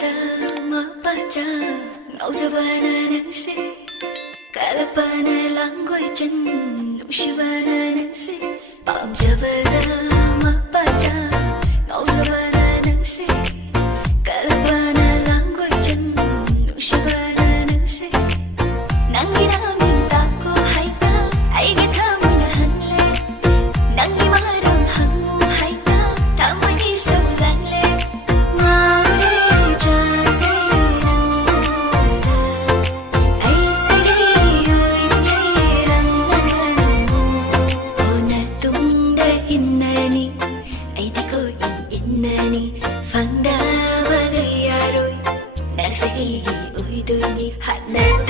Pagkabada mapacha ngao sa ba na nagsi Kalapa na lang ko'y dyan nung siya na nagsi Pagkabada mapacha ngao sa ba na nagsi Kalapa na lang ko'y dyan nung siya na nagsi Nang ginamit ako hay ka ay gitamo na hangle Nang imarang hango hay ka tamay isang langle Phang đã và gây à rồi nàng sẽ ghi ôi đôi mi hạn nét